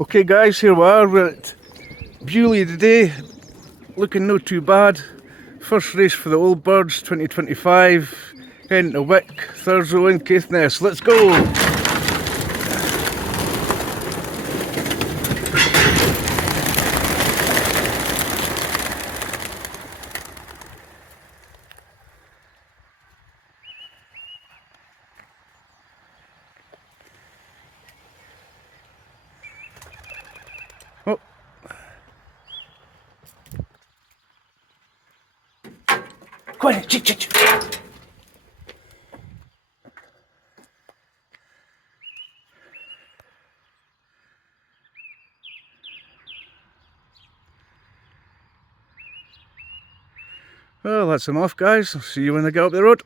Okay guys, here we are, we're at Beauly today, looking not too bad. First race for the Old Birds 2025, heading to Wick, Thurso and Caithness. Let's go! Oh. Go on, ch. Well, that's enough guys, I'll see you when I get up the road.